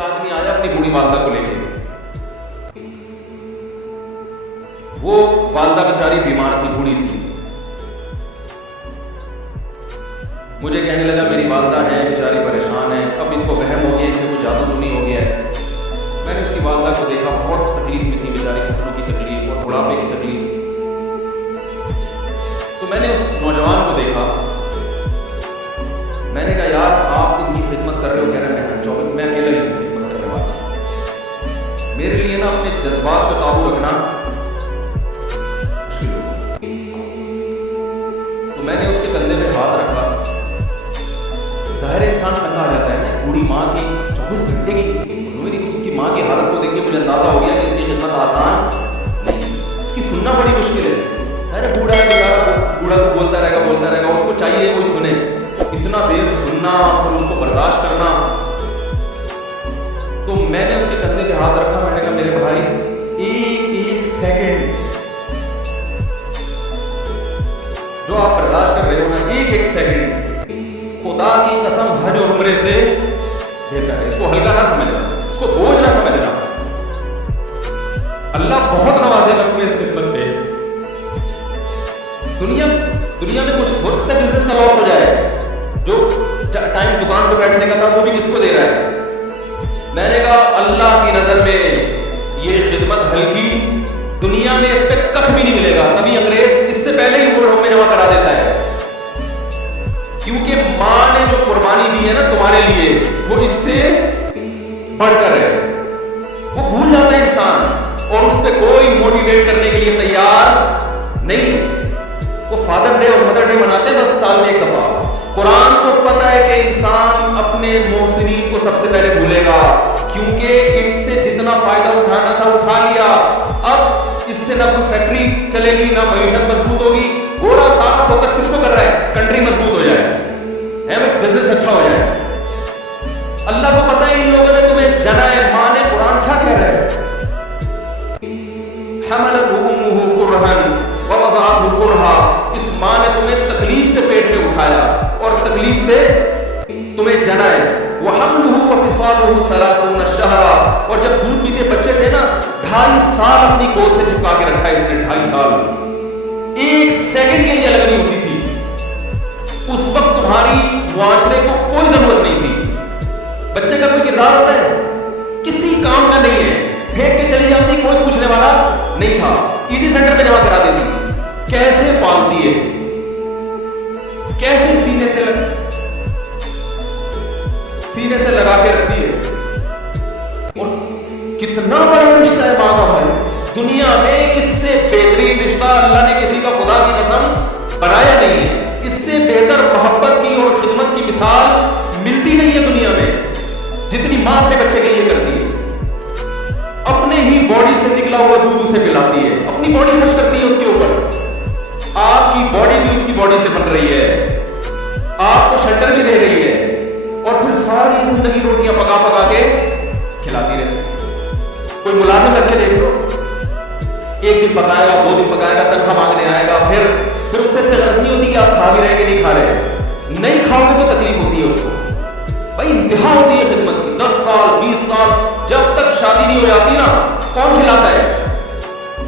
آدمی آیا اپنی بوڑھی والدہ کو لے کے. وہ والدہ بیچاری بیمار تھی, بوڑھی تھی. مجھے کہنے لگا میری والدہ ہے بیچاری پریشان ہے, اب ان کو وہم ہو گیا کہ وہ جادو تو نہیں ہو گیا ہے. میں نے اس کی والدہ کو دیکھا, بہت تکلیف میں تھی بیچاری, گھٹنوں کی تکلیف اور بڑھاپے کی تکلیف. تو میں نے اس نوجوان کو دیکھا, میں نے کہا یار آپ ان کی خدمت کر رہے ہو؟ کہہ رہے ہیں میں اکیلا ہی خدمت کرنے والا. میرے لیے نا اپنے جذبات پہ قابو رکھنا مشکل ہو گیا. تو میں نے اس کے کندھے پہ ہاتھ رکھا. ظاہر انسان تنگا آ جاتا ہے نا, بوڑھی ماں کی 24 گھنٹے کی اس کی ماں کی حالت کو دیکھ کے مجھے اندازہ ہو گیا کہ اس کی خدمت آسان نہیں, اس کی سننا بڑی مشکل ہے. ارے بوڑھا تو بولتا رہے گا, اس کو چاہیے کوئی سنے. اتنا دیر سننا اور اس کو برداشت کرنا. تو میں نے اس کے کندھے پہ ہاتھ رکھا. میں نے کہا میرے بھائی ایک سیکنڈ جو آپ برداشت کر رہے ہو نا, ایک سیکنڈ خدا کی قسم حج اور عمرے سے بہتر ہے. اس کو ہلکا نہ سمجھنا, اس کو بوجھ نہ سمجھنا. اللہ بہت نوازے گا تمہیں اس خدمت پہ. دنیا میں کچھ ہو سکتا ہے بزنس کا لاس ہو جائے, جو ٹائم دکان پہ بیٹھنے کا تھا وہ بھی کس کو دے رہا ہے. میں نے کہا اللہ کی نظر میں یہ خدمت ہلکی, دنیا میں اس پہ کخ بھی نہیں ملے گا. تبھی انگریز اس سے پہلے ہی وہ میں جمع کرا دیتا ہے, کیونکہ ماں نے جو قربانی دی ہے نا تمہارے لیے وہ اس سے بڑھ کر ہے. وہ بھول جاتا ہے انسان اور اس پہ کوئی موٹیویٹ کرنے کے لیے تیار نہیں. وہ فادر ڈے اور مدر ڈے مناتے ہیں بس سال میں ایک دفعہ. قرآن کو پتہ ہے کہ انسان اپنے محسنین کو سب سے پہلے بھولے گا, کیونکہ ان سے جتنا فائدہ اٹھانا تھا اٹھا لیا. اب اس سے نہ کوئی فیکٹری چلے گی, نہ معیشت مضبوط ہوگی. گورا سارا فوکس کس کو کر رہا ہے؟ کنٹری مضبوط ہو جائے, بزنس اچھا ہو جائے. اللہ کو پتہ ہے ان لوگوں نے تمہیں جنا ہے. ماں نے قرآن کیا کہہ رہا ہے؟ حملت امہ کرہن ووضعتہ کرہا. اس ماں نے تمہیں تکلیف سے پیٹ میں اٹھایا اور تکلیف سے تمہیں جنا ہے. وحملہ وفصالہ 30 شہرا. اور جب دودھ پیتے بچے تھے نا 2.5 سال اپنی گود سے چپکا کے رکھا ہے اس نے. 2.5 سال, ایک سیکنڈ کے لیے الگ نہیں ہوتی تھی. اس وقت تمہاری معاشرے کو کوئی ضرورت نہیں تھی. بچے کا کوئی کردار ہوتا ہے؟ کسی کام کا نہیں ہے. پھینک کے چلی جاتی, کوئی پوچھنے والا نہیں تھا. عیدی سینٹر میں جمع کرا دیتی. کیسے پالتی ہے, کیسے سینے سے لگا کے رکھتی ہے. اور کتنا بڑا رشتہ ہے ماں کا بھائی. دنیا میں اس سے بہترین رشتہ اللہ نے کسی کا خدا کی قسم بنایا نہیں ہے. اس سے بہتر محبت کی اور خدمت کی مثال ملتی نہیں ہے دنیا میں, جتنی ماں اپنے بچے کے لیے کرتی ہے. اپنے ہی باڈی سے نکلا ہوا دودھ اسے پلاتی ہے, اپنی باڈی خرچ کرتی ہے اس کے اوپر. آپ کی باڈی بھی اس کی باڈی سے بن رہی ہے, آپ کو شیلٹر بھی دے رہی ہے, اور پھر ساری زندگی روٹیاں پکا پکا کے کھلاتی رہتی ہے. کوئی ملازم کر کے دیکھ لو, 1 دن پکائے گا, 2 دن پکائے گا, تنخواہ مانگنے آئے گا. پھر اس سے غرض نہیں ہوتی کہ آپ کھا بھی رہے کہ نہیں کھا رہے. نہیں کھاؤ گے تو تکلیف ہوتی ہے اس کو. بھائی انتہا ہوتی ہے خدمت کی. 10 سال 20 سال جب تک شادی نہیں ہو جاتی نا, کون کھلاتا ہے؟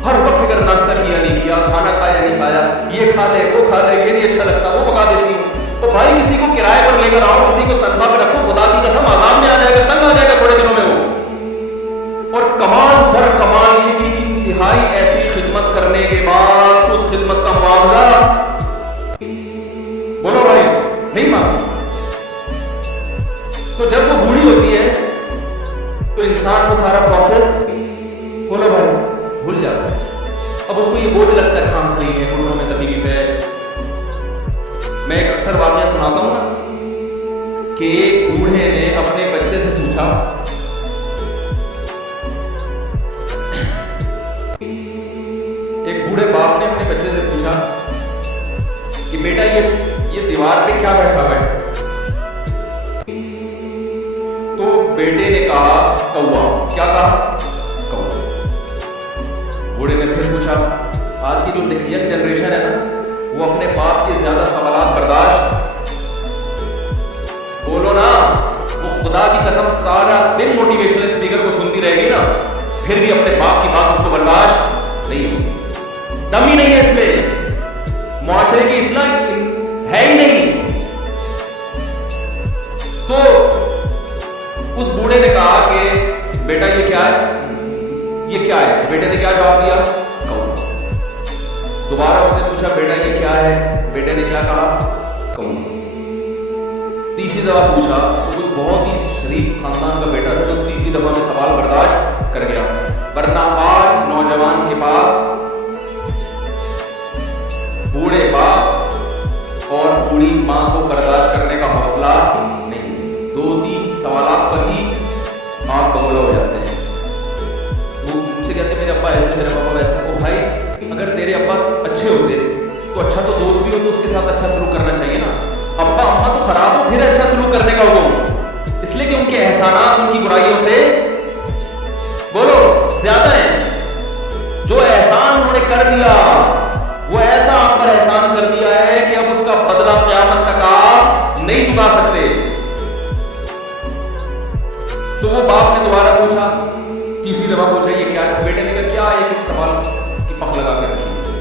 ہر وقت فکر ناشتہ کیا نہیں کیا, کھانا کھایا نہیں کھایا, یہ کھا لے وہ کھا لے, یہ نہیں اچھا لگتا وہ پکا دیتی ہوں. تو بھائی کسی کو کرائے پر لے کر آؤ, کسی کو تنخواہ پہ رکھو, خدا کی قسم عذاب میں آ جائے گا, تنگ آ جائے گا تھوڑے دنوں میں وہ. اور کمال در کمال یہ کہ انتہائی ایسی خدمت کرنے کے بعد اس خدمت کا معاوضہ بولو بھائی نہیں مانگا. تو جب وہ بوڑھی ہوتی ہے تو انسان کو سارا پروسیس بولو بھائی بھول جاتا ہے. اب اس کو یہ بوجھ لگتا ہے کھانس رہی ہے, گھٹنوں میں تکلیف ہے. میں ایک اکثر واقعہ سناتا ہوں نا کہ ایک بوڑھے نے اپنے بچے سے پوچھا, ایک بوڑھے باپ نے اپنے بچے سے پوچھا کہ بیٹا یہ دیوار پہ کیا بیٹھا ہے؟ تو بیٹے نے کہا کوا. کیا کہا؟ کوا. بوڑھے نے پھر پوچھا, آج کی جو ینگ جنریشن ہے نا وہ اپنے باپ کے زیادہ سوالات برداشت بولو نا, وہ خدا کی قسم سارا دن موٹیویشن اصلاح ہے ہی نہیں. تو اس بوڑھے نے کہا کہ بیٹا یہ کیا ہے, یہ کیا ہے؟ بیٹے نے کیا جواب دیا؟ کون. دوبارہ اس نے پوچھا بیٹا یہ کیا ہے؟ بیٹے نے کیا کہا؟ کون. تیسری دفعہ پوچھا تو کوئی بہت ہی شریف خاندان کا بیٹا تھا جو تیسری دفعہ میں سوال برداشت کر گیا. ورنہ آج نوجوان کے پاس بوڑھے باپ اور بوڑھی ماں کو برداشت کرنے کا حوصلہ نہیں. 2-3 سوالات پر ہی آپ بگولا ہو جاتے ہیں. وہ مجھ سے کہتے ہیں میرے ابا ایسے, میرے پاپا ویسے. وہ بھائی اگر تیرے ابا اچھے ہوتے تو اچھا تو دوست بھی ہو تو اس کے ساتھ اچھا سلوک کرنا چاہیے نا. ابا اما تو خراب ہو پھر اچھا سلوک کرنے کا حکم, اس لیے کہ ان کے احسانات ان کی برائیوں سے بولو زیادہ ہیں. جو احسان انہوں نے کر دیا وہ ایسا آپ پر احسان کر دیا ہے کہ اب اس کا بدلہ قیامت تک آپ نہیں چکا سکتے. تو وہ باپ نے دوبارہ پوچھا, تیسری دفعہ پوچھا یہ کیا ہے؟ بیٹے نے کہا کیا ایک سوال کی پخ لگا کے رکھی,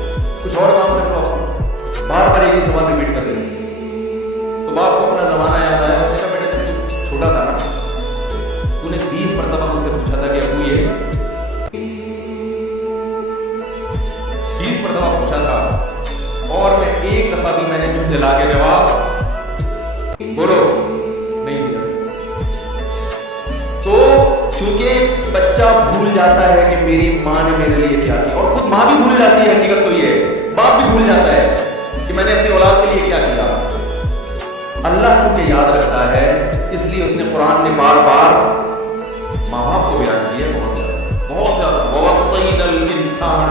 کچھ اور کام کر رہا ہو, بار بار ایک ہی سوال ریپیٹ کر رہے. تو باپ کو اپنا زمانہ یاد آیا. اس نے کہا بیٹا جب تو چھوٹا تھا نا تو نے 20 مرتبہ مجھ سے پوچھا تھا کہ ابو یہ 20 مرتبہ پوچھا تھا اور میں ایک دفعہ بھی میں نے چپ جلا کے جواب بولو نہیں دیا. تو چونکہ بچہ بھول جاتا ہے کہ میری ماں نے میرے لیے کیا کیا, اور خود ماں بھی بھول جاتی ہے, حقیقت تو یہ ہے باپ بھی بھول جاتا ہے کہ میں نے اپنی اولاد کے لیے کیا کیا. اللہ چونکہ یاد رکھتا ہے اس لیے اس نے قرآن نے بار بار ماں باپ کو بیان کیا ہے بہت زیادہ. وَوَصَّيْنَا الْإِنسَانَ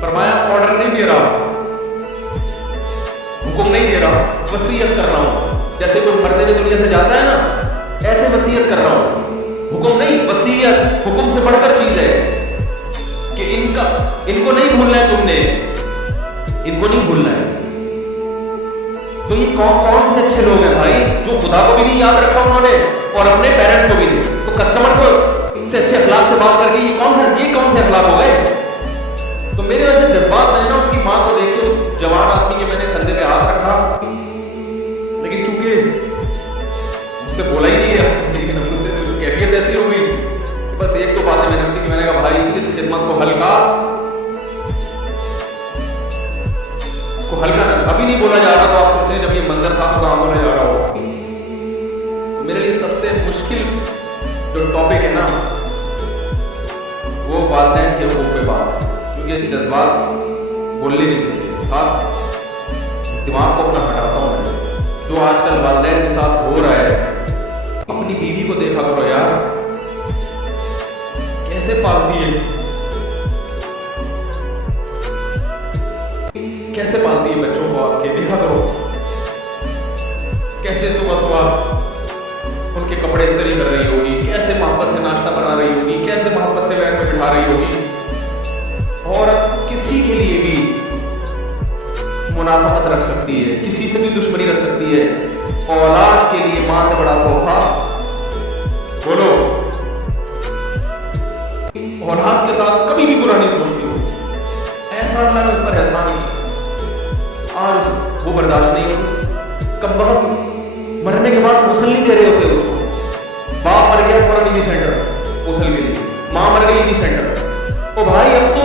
فرمایا آرڈر نہیں دے رہا, حکم نہیں دے رہا, وصیت کر رہا ہوں. جیسے کوئی مرتے ہوئے دنیا سے جاتا ہے نا ایسے وصیت کر رہا ہوں, حکم نہیں. وصیت حکم سے بڑھ کر چیز ہے کہ ان کو نہیں بھولنا ہے, تم نے ان کو نہیں بھولنا ہے. تو یہ کون سے اچھے لوگ ہیں بھائی جو خدا کو بھی نہیں یاد رکھا انہوں نے اور اپنے پیرنٹس کو بھی نہیں. تو کسٹمر کو سے اچھے اخلاق سے بات کر کے یہ کون سے اخلاق ہو گئے. تو میرے ویسے جذبات میں نا اس کی ماں کو دیکھ کے اس جوان آدمی کے میں نے کندھے پہ ہاتھ رکھا, لیکن چونکہ مجھ سے بولا ہی نہیں گیا, لیکن مجھ سے کیفیت ایسی ہو گئی کہ بس ایک تو بات ہے میں نے اسی کی, میں نے کہا بھائی اس خدمت کو ہلکا نہ, ابھی نہیں بولا جا رہا. تو آپ سوچیں جب یہ منظر تھا تو کہاں بولا جا رہا ہوگا. تو میرے لیے سب سے مشکل جو ٹاپک ہے نا وہ والدین کے حقوق پہ بات ہے, کیونکہ جذبات بولنے نہیں دیتے. ساتھ دماغ کو اپنا ہٹاتا ہوں میں. جو آج کل والدین کے ساتھ ہو رہا ہے, اپنی بیوی کو دیکھا کرو یار کیسے پالتی ہے, کیسے پالتی ہے بچوں کو. آپ کے دیکھا کرو کیسے صبح ان کے کپڑے استری کر رہی ہوگی, کیسے محبت سے ناشتہ بنا رہی ہوگی, کیسے محبت سے وین میں بٹھا رہی ہوگی. اور کسی کے لیے بھی منافقت رکھ سکتی ہے, کسی سے بھی دشمنی رکھ سکتی ہے. اولاد کے لیے ماں سے بڑا تحفہ بولو, اولاد کے ساتھ کبھی بھی برا نہیں سوچتی ہو. ایسا اللہ نے اس پر احسان کیا اور وہ برداشت نہیں ہوتی. کم وقت مرنے کے بعد غسل نہیں دے رہے ہوتے اس کو. باپ مر گیا فوراً ایدھی سینٹر غسل کے لیے, ماں مر گئی ایدھی سینٹر. او بھائی اب تو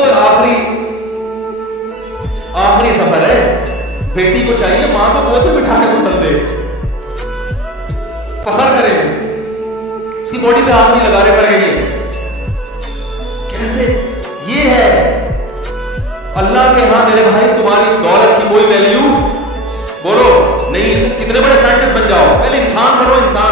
آخری سفر ہے, بیٹی کو چاہیے ماں کو گود میں بٹھا کے غسل دے, فخر کرے, اس کی باڈی پہ ہاتھ نہیں لگا رہے, مر گئی ہے. کیسے یہ ہے اللہ کے ہاں میرے بھائی تمہاری دولت کی کوئی ویلیو بولو نہیں. تم کتنے بڑے سائنٹسٹ بن جاؤ, پہلے انسان بنو. انسان